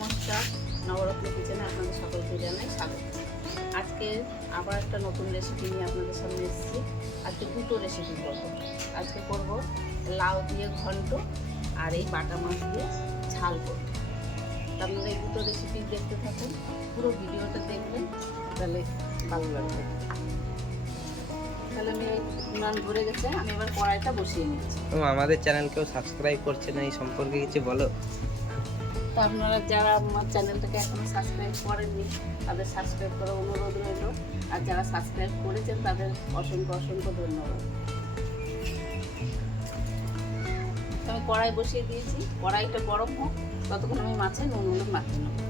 নমস্কার নবরত্ন কিচেনে আপনাদের সকলকে জানাই স্বাগত। আজকে আবার একটা নতুন রেসিপি নিয়ে আপনাদের সামনে এসেছি। আজকে দুটো রেসিপি করব। আজকে করব লাউ দিয়ে ঘন্ট আর এই বাটা মাছ দিয়ে ঝাল করব। আপনারা এই দুটো রেসিপি দেখতে থাকুন। পুরো ভিডিওটা দেখবেন, তাহলে ভালো লাগবে। তাহলে আমি উনান ভরে গেছে, আমি এবার কড়াইটা বসিয়ে নিচ্ছি। আমাদের চ্যানেলকেও সাবস্ক্রাইব করছে না, এই সম্পর্কে কিছু বলো। তো আপনারা যারা আমার চ্যানেলটাকে এখনও সাবস্ক্রাইব করেননি, তাদের সাবস্ক্রাইব করার অনুরোধ রইল। আর যারা সাবস্ক্রাইব করেছেন, তাদের অসংখ্য অসংখ্য ধন্যবাদ। আমি কড়াই বসিয়ে দিয়েছি। কড়াইটা গরম হোক, ততক্ষণ আমি মাছে নুন হলুদ মাখিয়ে নেব।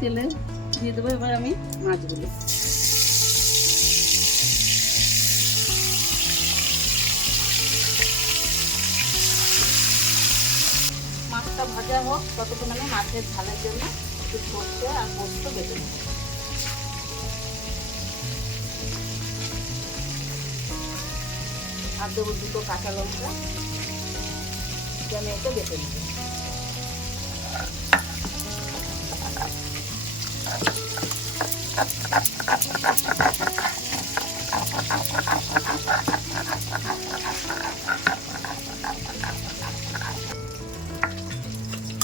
তেলে দিয়ে দেবো এবার আমি মাছগুলো। মাছটা ভাজা হোক, ততক্ষণ আমি মাছের ঝালের জন্য একটু সর্ষে আর পোস্ত বেটে নেব। আর দেবো দুটো কাঁচা লঙ্কা যেন এটা বেটে নেব।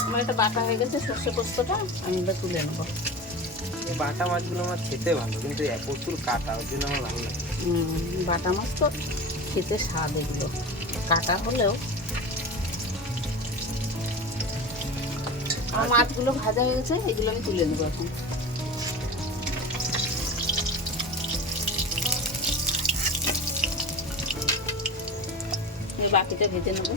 আমার এটা বাটা হয়ে গেছে সর্ষে পোস্তটা আমি তুলে নেব। বাটা মাছগুলো আমার খেতে ভালো কিন্তু প্রচুর কাটা ওর জন্য আমার ভালো লাগে। বাটা মাছ তো খেতে স্বাদ এগুলো। কাটা হলেও আমার মাছগুলো ভাজা হয়ে গেছে এগুলো আমি তুলে দেবো এখন। বাকিটা ভেজে নেব।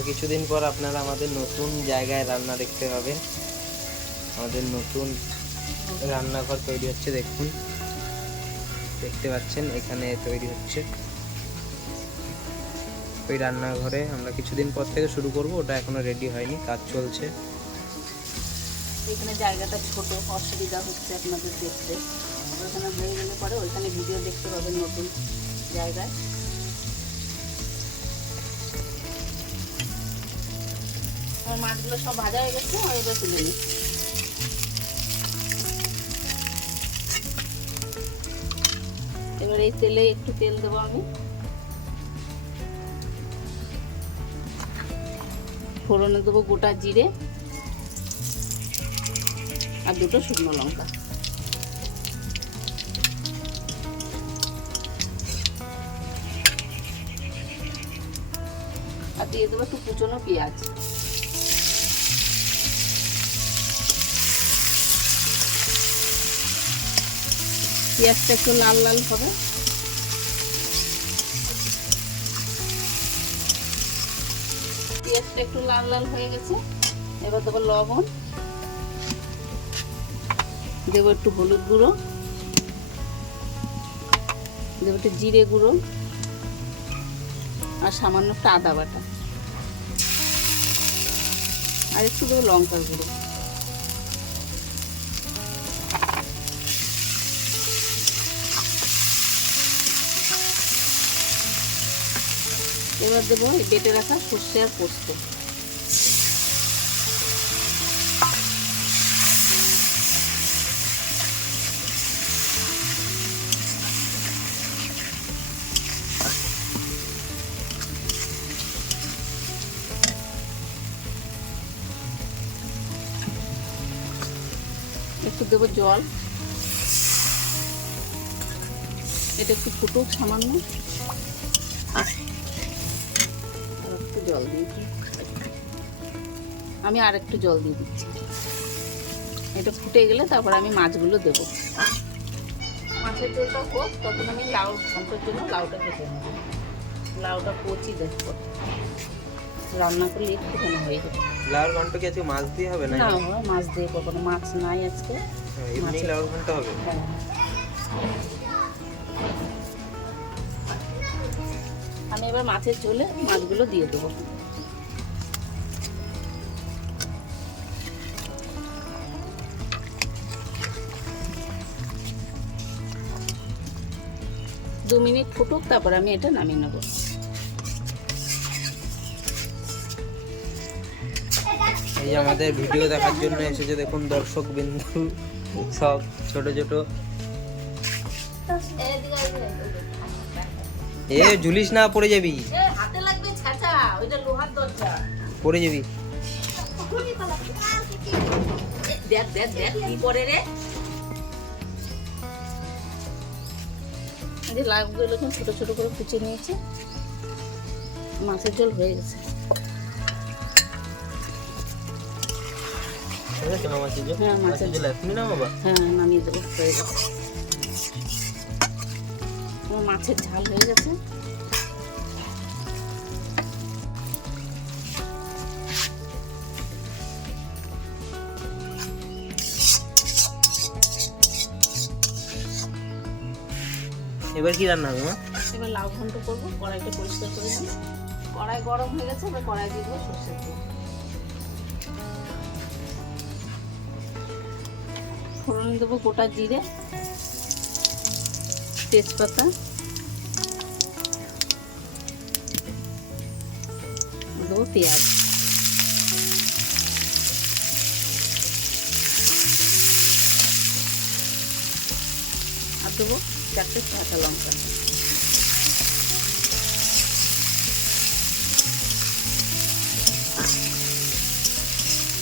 আর কিছুদিন পর আপনারা আমাদের নতুন জায়গায় রান্না দেখতে পাবেন। আমাদের নতুন রান্নাঘর তৈরি হচ্ছে, দেখুন। দেখতে পাচ্ছেন, এখানে তৈরি হচ্ছে। ওই রান্নাঘরে আমরা কিছুদিন পর থেকে শুরু করব, ওটা এখনও রেডি হয়নি, কাজ চলছে। এখানে জায়গাটা ছোট, অসুবিধা হচ্ছে আপনাদের দেখতে। ওইখানে হয়ে গেলে পরে ওইখানে ভিডিও দেখতে পাবেন নতুন জায়গায়। আমার মাছগুলো সব ভাজা হয়ে গেছে আমি এবার তুলে নিই। এবার এই তেলে একটু তেল দেবো আমি। ফোড়নে দেবো গোটা জিরে আর দুটো শুকনো লঙ্কা। আর দিয়ে দেবো একটু কুচনো পেঁয়াজ। পেঁয়াজটা একটু লাল লাল হবে। পেঁয়াজটা একটু লাল লাল হয়ে গেছে। এবার দেবো লবণ। দেবো একটু হলুদ গুঁড়ো। দেবো একটু জিরে গুঁড়ো। আর সামান্য একটু আদা বাটা। আর একটু দেবো লঙ্কার গুঁড়ো। এবার দেবো এই বেটে রাখা সর্ষে আর পোস্ত। একটু দেবো জল। এটা একটু ফুটুক সামান্য আর একটু জল দিয়ে দিই। আমি আর একটু জল দিয়ে দিচ্ছি। এটা ফুটে গেলে তারপর আমি মাছগুলো দেবো। মাছের ঝোলটা হোক তখন আমি লাউ ঘণ্টার জন্য লাউটা কেটে নেব। লাউটা কচি দেখব রান্না করলে একটুখানি হয়ে যাবে। লাউর ঘন্ট কি আজকে মাছ দিয়ে হবে না না মাছ দিয়ে করব না মাছ নাই আজকে। হ্যাঁ, এমনি লাউর ঘন্ট হবে। হ্যাঁ। আমি এবার মাছের ঝোলে মাছগুলো দিয়ে দেবো। দু মিনিট ফুটুক, তারপর আমি এটা নামিয়ে নেব। এই আমাদের ভিডিও দেখার জন্য এসেছে দেখুন দর্শক বিন্দু সব ছোট ছোট এ ঝুলিস না পড়ে যাবি। হাতে লাগবে ছাঁচা ওইটা লোহার দরজা। পড়ে যাবি। দেখ দেখ দেখ কি করে রে। এই যে লাউগুলো ছোট ছোট করে কুচে নিয়েছি। মাছের ঝোল হয়ে গেছে। হ্যাঁ, মাছের বাবা হ্যাঁ নামিয়ে দেবো হয়ে গেছে। আমার মাছের ঝাল হয়ে গেছে। এবার কি রান্না হবে মা? এবার লাউ ঘন্ট করব কড়াইটা পরিষ্কার করে নিই। কড়াই গরম হয়ে গেছে এবার কড়াই দিয়ে দেবো সর্ষের তেল। ফোড়ন দেবো গোটা জিরে। তেজপাতা। দেবো পেঁয়াজ। আর দেবো চারটে কাঁচা লঙ্কা।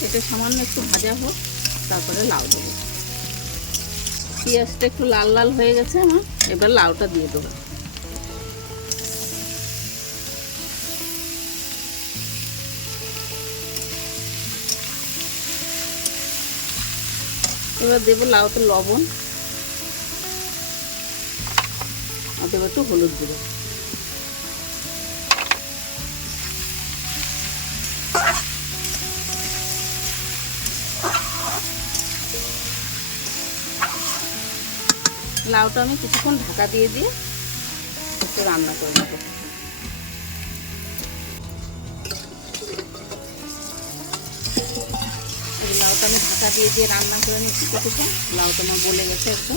এটা সামান্য একটু ভাজা হোক, তারপরে লাউ দেবো। পেঁয়াজটা একটু লাল লাল হয়ে গেছে আমার। এবার লাউটা দিয়ে দেবো। এবার দেবো লাউতে লবণ। আর দেবো একটু হলুদ গুঁড়ো। লাউটা আমি কিছুক্ষণ ঢাকা দিয়ে দিয়ে একটু রান্না করে নেব। লাউটা আমি ঢাকা দিয়ে দিয়ে রান্না করে নিচ্ছি কিছুক্ষণ। লাউটা আমার বলে গেছে একটু।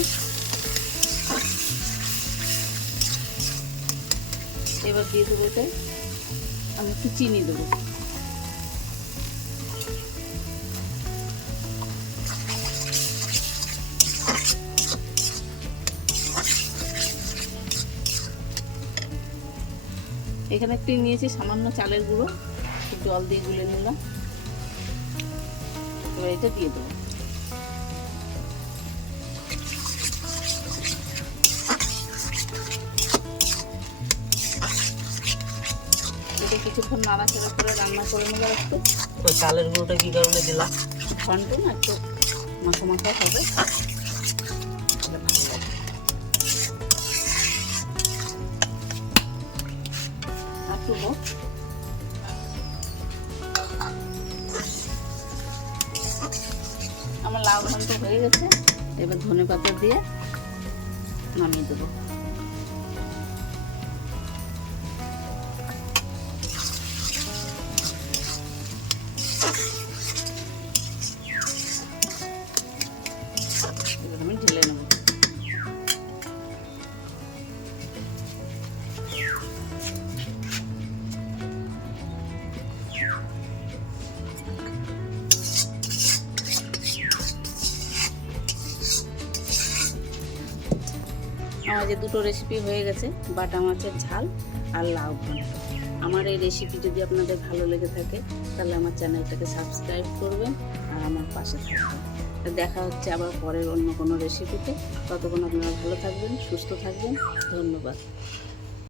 এবার দিয়ে দেবো আমি একটু চিনি দেবো। এখানে একটু নিয়েছি সামান্য চালের গুঁড়ো জল দিয়ে গুলে নিলাম। এবার এটা দিয়ে দেবো। এটা কিছুক্ষণ নাড়াচাড়া করে রান্না করে নেব একটু। ওই চালের গুঁড়োটা কি কারণে দিলাম? ঘন্ট না একটু মাখা মাখা হবে। দেবো আমার লাউ ঘন্ট হয়ে গেছে এবার ধনে পাতা দিয়ে নামিয়ে দেবো। আমার যে দুটো রেসিপি হয়ে গেছে, বাটা মাছের ঝাল আর লাউ ঘন্ট আমার এই রেসিপি যদি আপনাদের ভালো লেগে থাকে, তাহলে আমার চ্যানেলটাকে সাবস্ক্রাইব করবেন আর আমার পাশে থাকবেন। দেখা হচ্ছে আবার পরের অন্য কোনো রেসিপিতে ততক্ষণ আপনারা ভালো থাকবেন, সুস্থ থাকবেন। ধন্যবাদ।